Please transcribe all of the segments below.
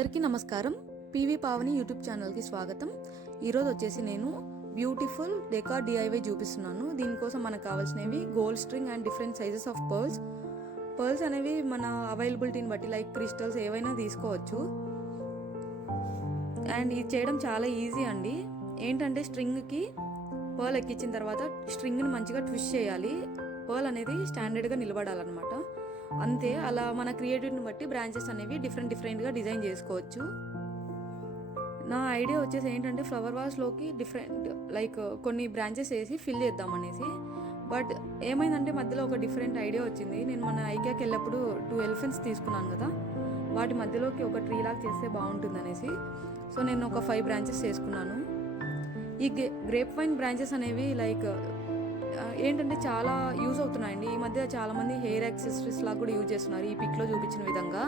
అందరికీ నమస్కారం. PV Pavani YouTube ఛానల్కి స్వాగతం. ఈరోజు వచ్చేసి నేను బ్యూటిఫుల్ డెకార్ డిఐవై చూపిస్తున్నాను. దీనికోసం మనకు కావాల్సినవి gold string and different sizes of pearls అనేవి మన అవైలబిలిటీని బట్టి లైక్ క్రిస్టల్స్ ఏవైనా తీసుకోవచ్చు. అండ్ ఇది చేయడం చాలా ఈజీ అండి. ఏంటంటే స్ట్రింగ్కి పర్ల్ ఎక్కించిన తర్వాత స్ట్రింగ్ని మంచిగా ట్విస్ట్ చేయాలి. పర్ల్ అనేది స్టాండర్డ్గా నిలబడాలన్నమాట. అంతే. అలా మన క్రియేటివిటీని బట్టి బ్రాంచెస్ అనేవి డిఫరెంట్గా డిజైన్ చేసుకోవచ్చు. నా ఐడియా వచ్చేసి ఏంటంటే ఫ్లవర్ వాజ్లోకి డిఫరెంట్ లైక్ కొన్ని బ్రాంచెస్ వేసి ఫిల్ చేద్దాం అనేసి. బట్ ఏమైందంటే మధ్యలో ఒక డిఫరెంట్ ఐడియా వచ్చింది. నేను మన ఐకియాకి వెళ్ళినప్పుడు 2 ఎలిఫెంట్స్ తీసుకున్నాను కదా, వాటి మధ్యలోకి ఒక ట్రీ లాగా చేస్తే బాగుంటుంది అనేసి. సో నేను ఒక 5 బ్రాంచెస్ చేసుకున్నాను. ఈ గ్రేప్ వైన్ బ్రాంచెస్ అనేవి లైక్ ఏంటంటే చాలా యూజ్ అవుతున్నాయండి. ఈ మధ్య చాలామంది హెయిర్ యాక్సెసరీస్ లాగా కూడా యూజ్ చేస్తున్నారు ఈ పిక్లో చూపించిన విధంగా.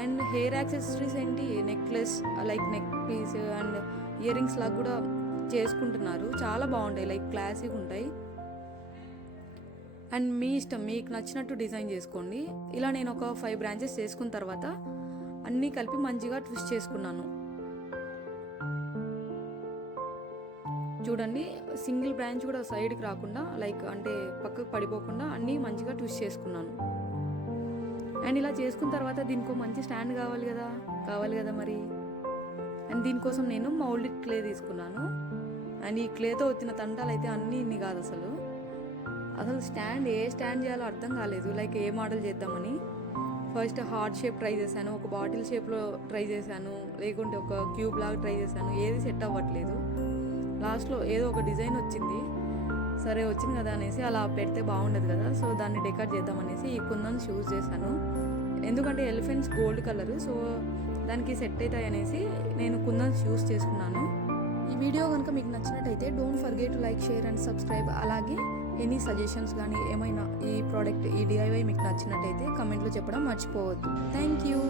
అండ్ హెయిర్ యాక్సెసరీస్ ఏంటి, necklace like neck piece and earrings లాగా కూడా చేసుకుంటున్నారు. చాలా బాగుంటాయి, లైక్ క్లాసిక్ ఉంటాయి. అండ్ మీ ఇష్టం, మీకు నచ్చినట్టు డిజైన్ చేసుకోండి. ఇలా నేను ఒక 5 బ్రాంచెస్ చేసుకున్న తర్వాత అన్నీ కలిపి మంచిగా ట్విస్ట్ చేసుకున్నాను. చూడండి, సింగిల్ బ్రాంచ్ కూడా సైడ్కి రాకుండా లైక్ అంటే పక్కకు పడిపోకుండా అన్నీ మంచిగా ట్విస్ట్ చేసుకున్నాను. అండ్ ఇలా చేసుకున్న తర్వాత దీనికి మంచి స్టాండ్ కావాలి కదా మరి. అండ్ దీనికోసం నేను మౌల్డెడ్ క్లే తీసుకున్నాను. అండ్ ఈ క్లేతో వచ్చిన తంటాలు అయితే ఇన్ని కాదు. అసలు ఏ స్టాండ్ చేయాలో అర్థం కాలేదు. లైక్ ఏ మోడల్ చేద్దామని ఫస్ట్ హార్ట్ షేప్ ట్రై చేశాను, ఒక బాటిల్ షేప్లో ట్రై చేశాను, లేకుంటే ఒక క్యూబ్ లాగా ట్రై చేశాను. ఏది సెట్ అవ్వట్లేదు. లాస్ట్లో ఏదో ఒక డిజైన్ వచ్చింది. సరే వచ్చింది కదా అనేసి అలా పెడితే బాగుండదు కదా, సో దాన్ని డెకరేట్ చేద్దామనేసి ఈ కుందన్స్ యూజ్ చేశాను. ఎందుకంటే ఎలిఫెంట్స్ గోల్డ్ కలర్, సో దానికి సెట్ అవుతాయి అనేసి నేను కుందన్స్ యూజ్ చేసుకున్నాను. ఈ వీడియో కనుక మీకు నచ్చినట్టయితే don't forget to like, share and subscribe. అలాగే ఎనీ సజెషన్స్ కానీ ఏమైనా ఈ ప్రోడక్ట్ ఈ డిఐవై మీకు నచ్చినట్టయితే కమెంట్లో చెప్పడం మర్చిపోవద్దు. Thank you.